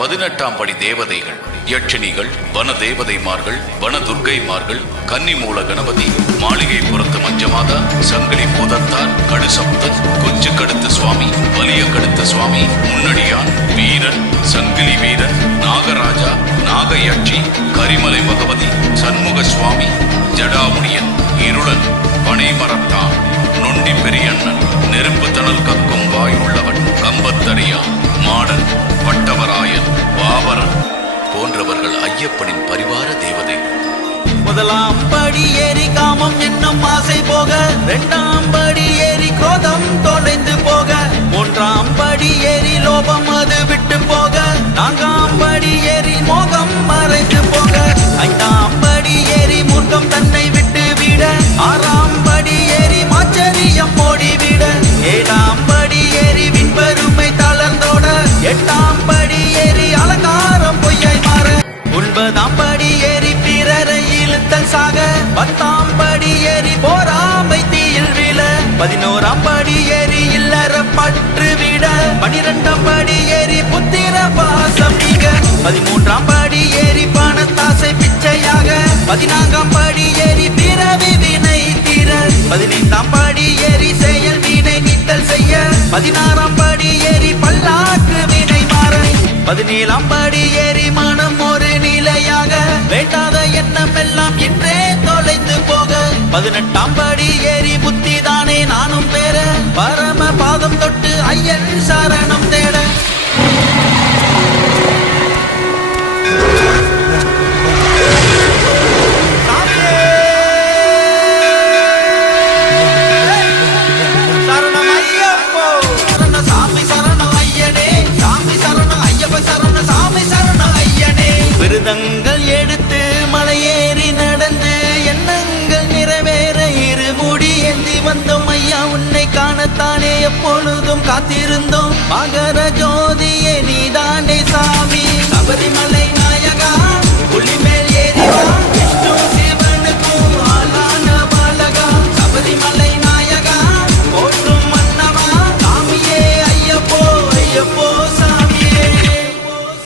18ஆம் படி தேவதைகள், யட்சினிகள், வன தேவதைமார்கள், வன துர்க்கைமார்கள், கன்னிமூல கணபதி, மாளிகை புறத்து மஞ்சமாதா, சங்கிலி பூதத்தார், கடுசப்தன், கொச்சு கடுத்த சுவாமி, வலிய கடுத்த சுவாமி, முன்னடியான், வீரன், சங்கிலி வீரன், நாகராஜா, நாகயட்சி, கரிமலை பகவதி, சண்முக சுவாமி, ஜடாமுடியன், இருளன், பனைமரத்தான், நொண்டி பெரியண்ணன், நெருப்பு தணல் கக்கும் வாயுள்ளவன், கம்பத்தடியான், மாடன், பட்டவராயன், பாவரன் போன்றவர்கள் ஐயப்பனின் பரிவார தேவதைகள். முதலாம் படி ஏறி காமம் என்னும் ஆசை போக, இரண்டாம் படி ஏறி கோதம் தொலைந்து போக, மூன்றாம் படி ஏறி லோபம் அது விட்டு போக, நான்காம் படி ஏறி மோகம் மறைந்து போக, ஐந்தாம் படி ஏறி மூர்க்கம் தன்னை விட்டு விட, ஆறாம் படி ஏறி மாச்சரியம் ஓடிவிட, ஏழாம் படி ஏறி விண்பெருமை தளர்ந்தோட, எட்டாம் படி ஏறி அலங்காரம் பொய்யாய் மாற, ஒன்பதாம் படி ஏறி பிறரை இழுத்தல் சாக, பத்தாம் படி ஏறி போராமை தீயில் விழ, 11ஆம் படி ஏறி இல்லற பற்று விட, 12ஆம் படி ஏறி புத்திர பாசம் நீங்க, 13ஆம் படி ஏறி பணத்தாசை பிச்சையாக, 14ஆம் படி ஏறி பிறவி வினை தீர, 15ஆம் படி ஏறி செயல் வினை நீத்தல் செய்ய, 16ஆம் படி ஏறி பல்லாக்கு வினை மாற, 17ஆம் படி ஏறி மனம் ஒரு நிலையாக, வேண்டாத எண்ணம் எல்லாம் இன்றே தொலைந்து போக, 18ஆம் படி ஏறி புத்தி தானே நானும் பெற, பரம பாதம் தொட்டு ஐயன் சரணம் தேட. விருதங்கள் எடுத்து மலையேறி நடந்து எண்ணங்கள் நிறைவேற இருமுடி ஏந்தி வந்தோம் ஐயா, உன்னை காணத்தானே எப்பொழுதும் காத்திருந்தோம். மகர ஜோதியே நீதானே